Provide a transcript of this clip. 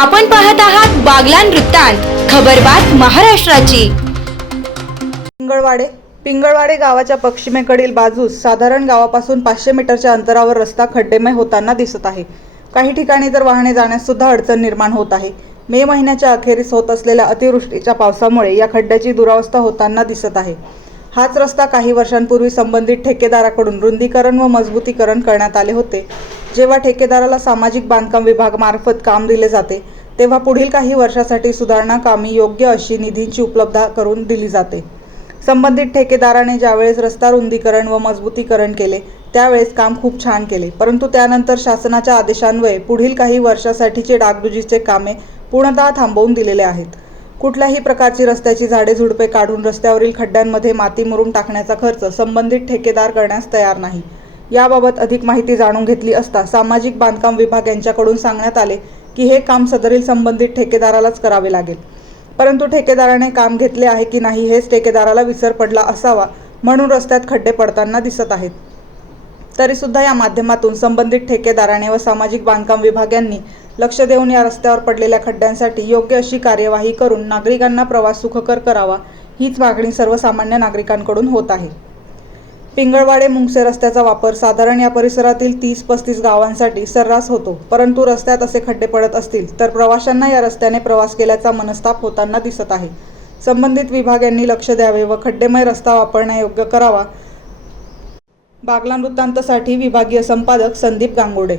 आपण पाहत आहात बागलान वृत्तांत खबरबात महाराष्ट्राची. पिंगळवाडे पिंगळवाडे गावाच्या पश्चिमेकडील बाजूस साधारण गावापासून पाचशे मीटरच्या अंतरावर रस्ता खड्डेमय होताना दिसत आहे. काही ठिकाणी तर वाहने जाण्यास सुद्धा अडचण निर्माण होत आहे. मे महिन्याच्या अखेरीस होत असलेल्या अतिवृष्टीच्या पावसामुळे या खड्ड्याची दुरावस्था होताना दिसत आहे. हाच रस्ता काही वर्षांपूर्वी संबंधित ठेकेदाराकडून रुंदीकरण व मजबूतीकरण करण्यात आले होते. जेव्हा ठेकेदाराला सामाजिक बांधकाम विभागामार्फत काम दिले जाते तेव्हा पुढील काही वर्षासाठी सुधारणा कामी योग्य अशी निधींची उपलब्धता करून दिली जाते. संबंधित ठेकेदाराने ज्यावेळेस रस्ता रुंदीकरण व मजबूतीकरण केले त्यावेळेस काम खूप छान केले. परंतु त्यानंतर शासनाच्या आदेशान्वये पुढील काही वर्षासाठीचे डागडुजीचे कामे पूर्णतः थांबवून दिलेले आहेत. कुठल्याही प्रकारची रस्त्याची झाडे झुडपे काढून रस्त्यावरील खड्ड्यांमध्ये माती मुरून टाकण्याचा खर्च संबंधित ठेकेदार करण्यास तयार नाही. याबाबत अधिक माहिती जाणून घेतली असता सामाजिक बांधकाम विभाग यांच्याकडून सांगण्यात आले की हे काम सदरील संबंधित ठेकेदारालाच करावे लागेल. परंतु ठेकेदाराने काम घेतले आहे की नाही हेच ठेकेदाराला विसर पडला असावा म्हणून रस्त्यात खड्डे पडताना दिसत आहेत. तरीसुद्धा या माध्यमातून संबंधित ठेकेदाराने व सामाजिक बांधकाम विभाग यांनी लक्ष देऊन या रस्त्यावर पडलेल्या खड्ड्यांसाठी योग्य अशी कार्यवाही करून नागरिकांना प्रवास सुखकर करावा हीच मागणी सर्वसामान्य नागरिकांकडून होत आहे. पिंगळवाडे मुंगसे रस्त्याचा वापर साधारण या परिसरातील तीस पस्तीस गावांसाठी सर्रास होतो. परंतु रस्त्यात असे खड्डे पडत असतील तर प्रवाशांना या रस्त्याने प्रवास केल्याचा मनस्ताप होताना दिसत आहे. संबंधित विभाग यांनी लक्ष द्यावे व खड्डेमय रस्ता वापरण्यायोग्य करावा. बागला वृत्तांतसाठी विभागीय संपादक संदीप गांगोडे.